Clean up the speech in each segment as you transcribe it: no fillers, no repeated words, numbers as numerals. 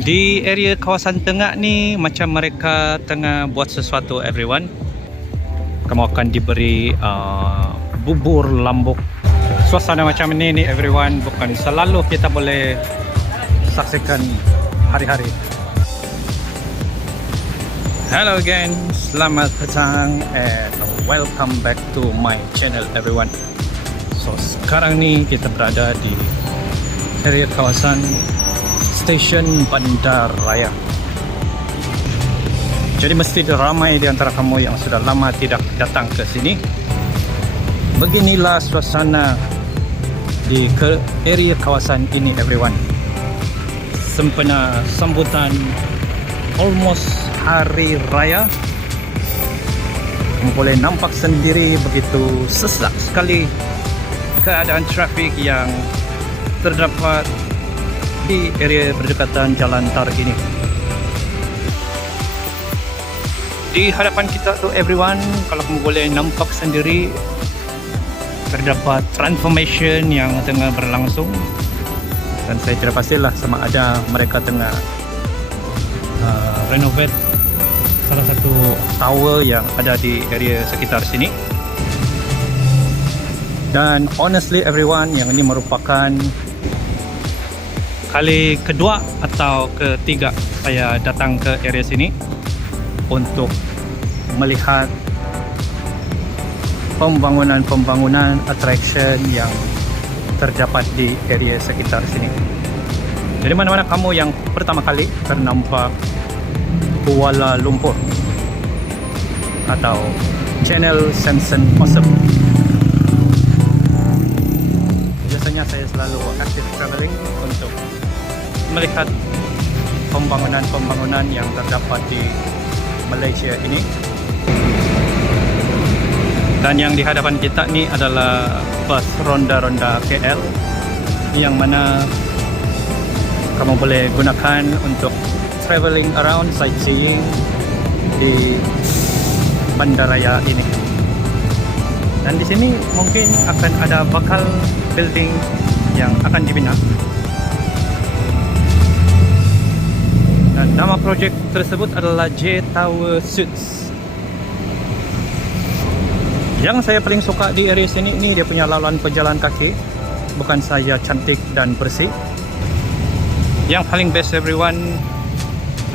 Di area kawasan tengah ni macam mereka tengah buat sesuatu everyone. Kamu akan diberi bubur lambuk. Suasana macam ini everyone bukan selalu kita boleh saksikan hari-hari. Hello again, selamat datang and welcome back to my channel everyone. So sekarang ni kita berada di area kawasan stesen Bandaraya. Jadi mesti ramai di antara kamu yang sudah lama tidak datang ke sini. Beginilah suasana di area kawasan ini everyone. Sempena sambutan almost hari raya. Kamu boleh nampak sendiri begitu sesak sekali keadaan trafik yang terdapat di area berdekatan jalan tar ini. Di hadapan kita tu everyone, kalau kamu boleh nampak sendiri, terdapat transformation yang tengah berlangsung. Dan saya tidak pastilah sama ada mereka tengah renovate salah satu tower yang ada di area sekitar sini. Dan honestly everyone, yang ini merupakan kali kedua atau ketiga saya datang ke area sini untuk melihat pembangunan attraction yang terdapat di area sekitar sini. Jadi mana-mana kamu yang pertama kali ternampak Kuala Lumpur atau channel Samson Awesome, biasanya saya selalu active traveling untuk melihat pembangunan yang terdapat di Malaysia ini. Dan yang di hadapan kita ni adalah bus ronda-ronda KL yang mana kamu boleh gunakan untuk traveling around sightseeing di Bandaraya ini. Dan di sini mungkin akan ada bakal building yang akan dibina. Dan nama projek tersebut adalah J Tower Suites. Yang saya paling suka di area sini ini dia punya laluan pejalan kaki, bukan saja cantik dan bersih. Yang paling best everyone,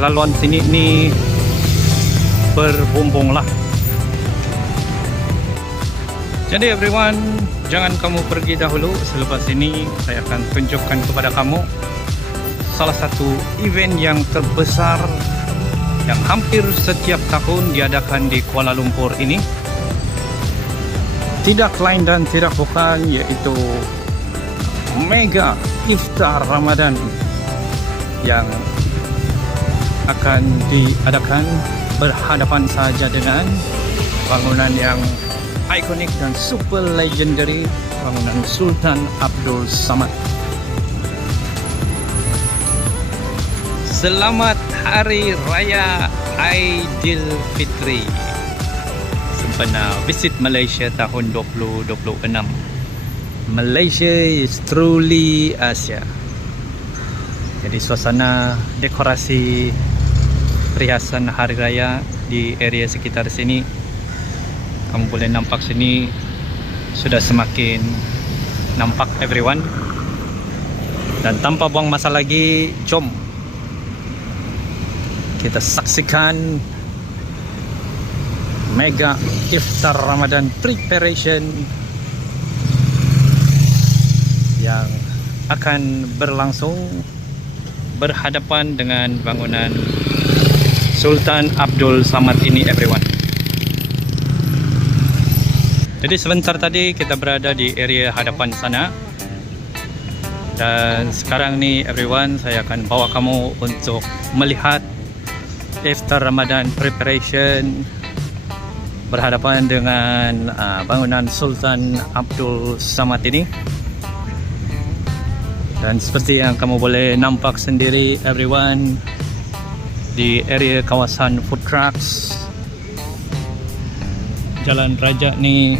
laluan sini ini berbumbung lah. Jadi everyone, jangan kamu pergi dahulu. Selepas ini saya akan tunjukkan kepada kamu salah satu event yang terbesar yang hampir setiap tahun diadakan di Kuala Lumpur ini. Tidak lain dan tidak bukan yaitu Mega Iftar Ramadan yang akan diadakan berhadapan saja dengan bangunan yang ikonik dan super legendary, bangunan Sultan Abdul Samad. Selamat Hari Raya Aidilfitri sempena visit Malaysia tahun 2026. Malaysia is truly Asia. Jadi suasana dekorasi perhiasan Hari Raya di area sekitar sini, kamu boleh nampak sini sudah semakin nampak everyone. Dan tanpa buang masa lagi, jom kita saksikan Mega Iftar Ramadan Preparation yang akan berlangsung berhadapan dengan bangunan Sultan Abdul Samad ini everyone. Jadi sebentar tadi kita berada di area hadapan sana. Dan sekarang ni everyone, saya akan bawa kamu untuk melihat Iftar Ramadan Preparation berhadapan dengan bangunan Sultan Abdul Samad ini. Dan seperti yang kamu boleh nampak sendiri everyone, di area kawasan food trucks, Jalan Raja ni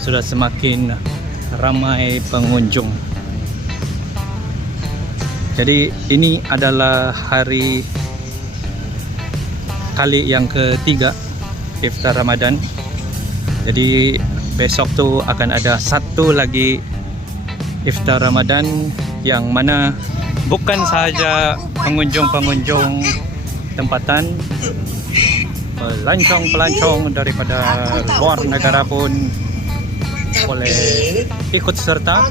sudah semakin ramai pengunjung. Jadi ini adalah hari kali yang ketiga iftar Ramadan. Jadi besok tu akan ada satu lagi iftar Ramadan yang mana bukan sahaja pengunjung-pengunjung tempatan, pelancong-pelancong daripada luar negara pun boleh ikut serta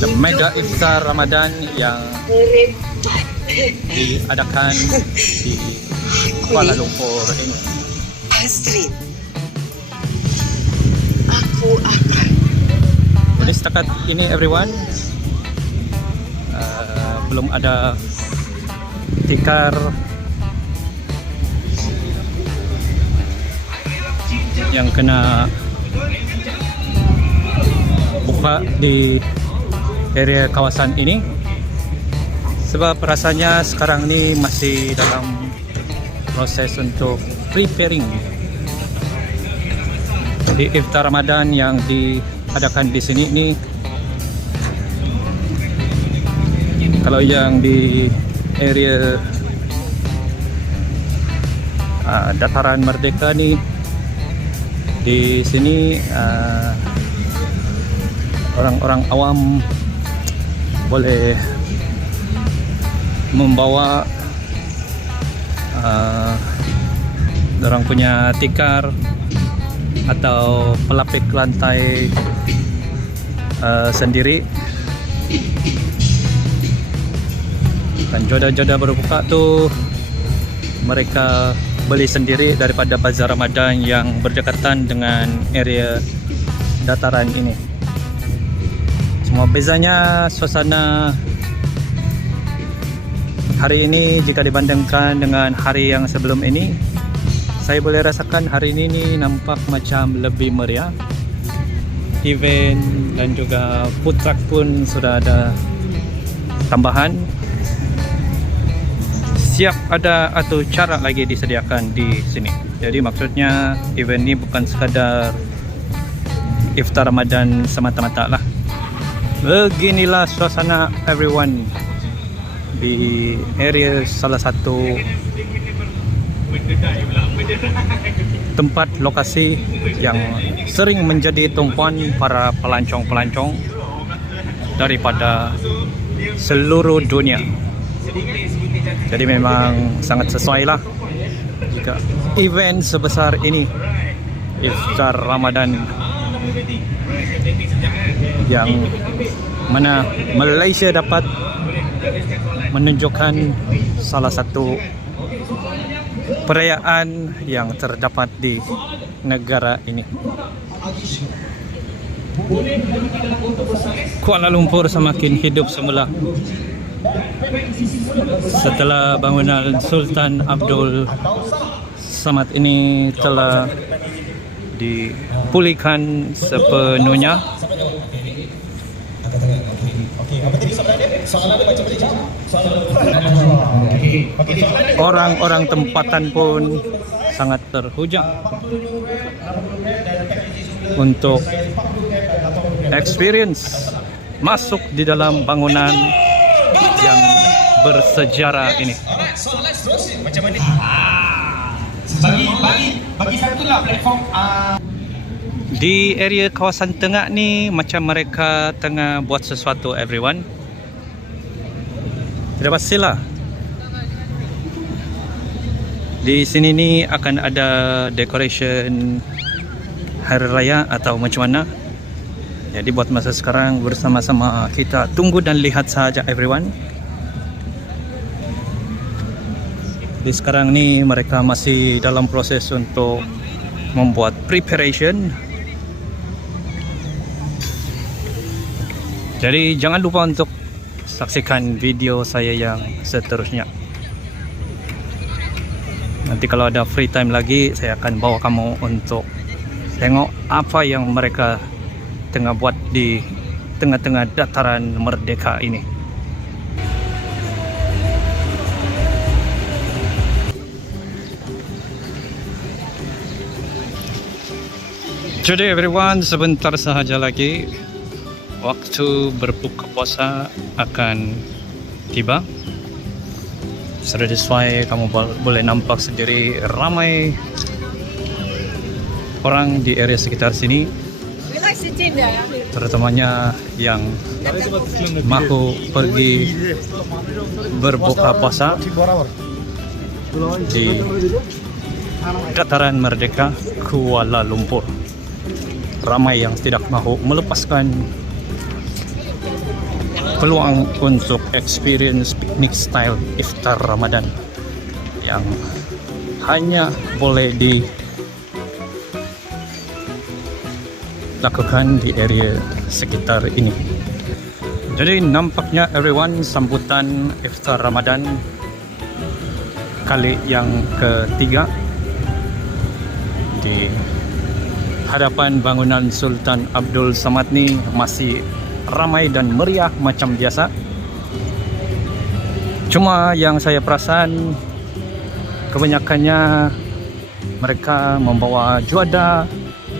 the mega iftar Ramadan yang diadakan di Kuala Lumpur ini. Astrid, aku akan. Jadi setakat ini everyone, belum ada tikar yang kena buka di area kawasan ini, sebab rasanya sekarang ni masih dalam proses untuk preparing di iftar Ramadan yang diadakan di sini ni. Kalau yang di area dataran Merdeka ni, di sini orang-orang awam boleh membawa orang punya tikar atau pelapik lantai sendiri, dan jodoh-jodoh berbuka tu mereka beli sendiri daripada bazar Ramadan yang berdekatan dengan area dataran ini. Cuma bezanya suasana hari ini jika dibandingkan dengan hari yang sebelum ini, saya boleh rasakan hari ini nampak macam lebih meriah. Event dan juga food truck pun sudah ada tambahan. Siap ada atau cara lagi disediakan di sini. Jadi maksudnya event ini bukan sekadar iftar Ramadan semata-mata lah. Beginilah suasana everyone di area salah satu tempat lokasi yang sering menjadi tumpuan para pelancong-pelancong daripada seluruh dunia. Jadi memang sangat sesuai lah jika event sebesar ini, iftar Ramadan, yang mana Malaysia dapat menunjukkan salah satu perayaan yang terdapat di negara ini. Kuala Lumpur semakin hidup semula setelah bangunan Sultan Abdul Samad ini telah dipulihkan sepenuhnya. Orang-orang tempatan pun sangat terhujang untuk experience masuk di dalam bangunan yang bersejarah ini. Bagi satulah platform di area kawasan tengah ni macam mereka tengah buat sesuatu everyone. Tidak pastilah. Di sini ni akan ada decoration hari raya atau macam mana. Jadi buat masa sekarang bersama-sama kita tunggu dan lihat saja everyone. Di sekarang ni mereka masih dalam proses untuk membuat preparation. Jadi jangan lupa untuk saksikan video saya yang seterusnya. Nanti kalau ada free time lagi, saya akan bawa kamu untuk tengok apa yang mereka tengah buat di tengah-tengah dataran Merdeka ini. Jadi everyone, sebentar sahaja lagi waktu berbuka puasa akan tiba. Sudah sesuai, kamu boleh nampak sendiri ramai orang di area sekitar sini, terutamanya yang mahu pergi berbuka puasa di Dataran Merdeka Kuala Lumpur. Ramai yang tidak mahu melepaskan peluang untuk experience picnic style iftar Ramadan yang hanya boleh dilakukan di area sekitar ini. Jadi nampaknya everyone, sambutan iftar Ramadan kali yang ketiga di hadapan bangunan Sultan Abdul Samad ni masih ramai dan meriah macam biasa. Cuma yang saya perasan kebanyakannya mereka membawa juada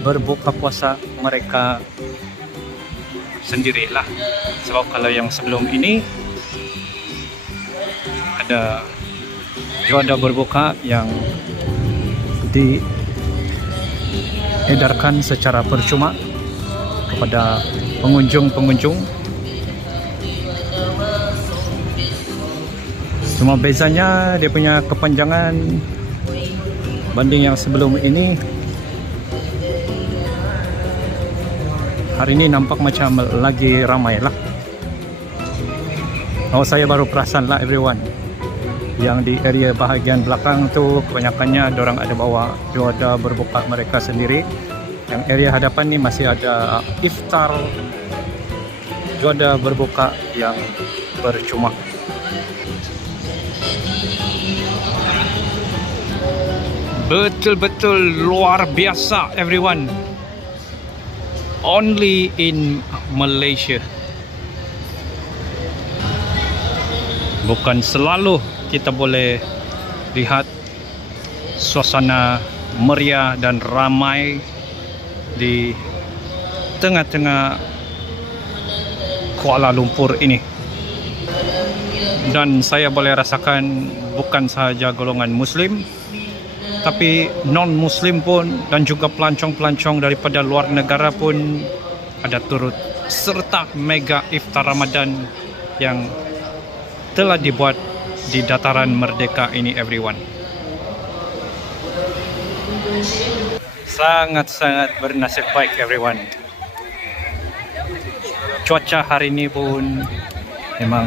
berbuka puasa mereka sendirilah. Sebab kalau yang sebelum ini ada juada berbuka yang diedarkan secara percuma kepada pengunjung-pengunjung. Cuma bezanya dia punya kepanjangan banding yang sebelum ini. Hari ini nampak macam lagi ramai lah. Oh, saya baru perasan lah everyone, yang di area bahagian belakang tu kebanyakannya diorang ada bawa juada berbuka mereka sendiri. Yang area hadapan ni masih ada iftar juada berbuka yang percuma. Betul-betul luar biasa everyone. Only in Malaysia. Bukan selalu kita boleh lihat suasana meriah dan ramai di tengah-tengah Kuala Lumpur ini. Dan saya boleh rasakan bukan sahaja golongan Muslim, tapi non-Muslim pun dan juga pelancong-pelancong daripada luar negara pun ada turut serta mega iftar Ramadan yang telah dibuat di Dataran Merdeka ini everyone. Sangat-sangat bernasib baik everyone. Cuaca hari ini pun memang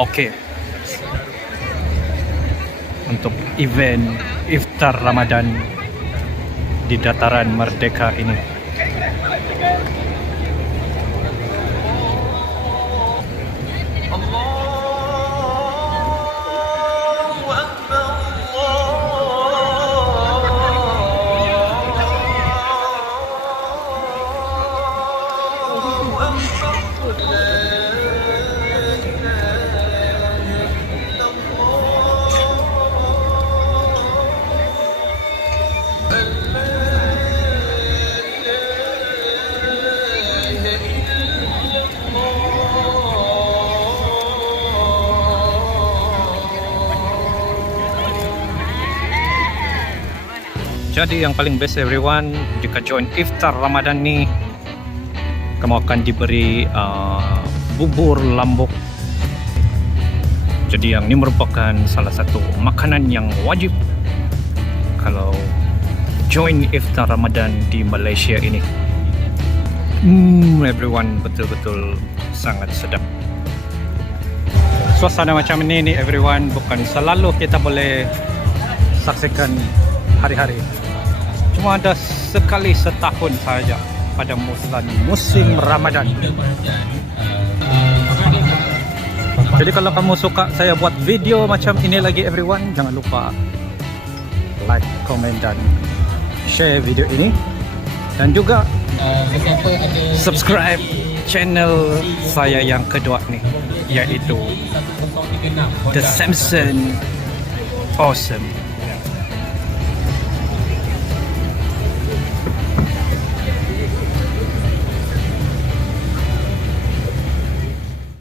okey untuk event iftar Ramadan di Dataran Merdeka ini. Jadi yang paling best everyone, jika join iftar Ramadan ni, kamu akan diberi bubur lambuk. Jadi yang ini merupakan salah satu makanan yang wajib kalau join iftar Ramadan di Malaysia ini. Everyone, betul-betul sangat sedap. Suasana macam ini everyone bukan selalu kita boleh saksikan hari-hari. Cuma ada sekali setahun saja pada musim Ramadan. Jadi kalau kamu suka saya buat video macam ini lagi everyone, jangan lupa like, komen dan share video ini. Dan juga subscribe channel saya yang kedua nih, yaitu The Samson Awesome.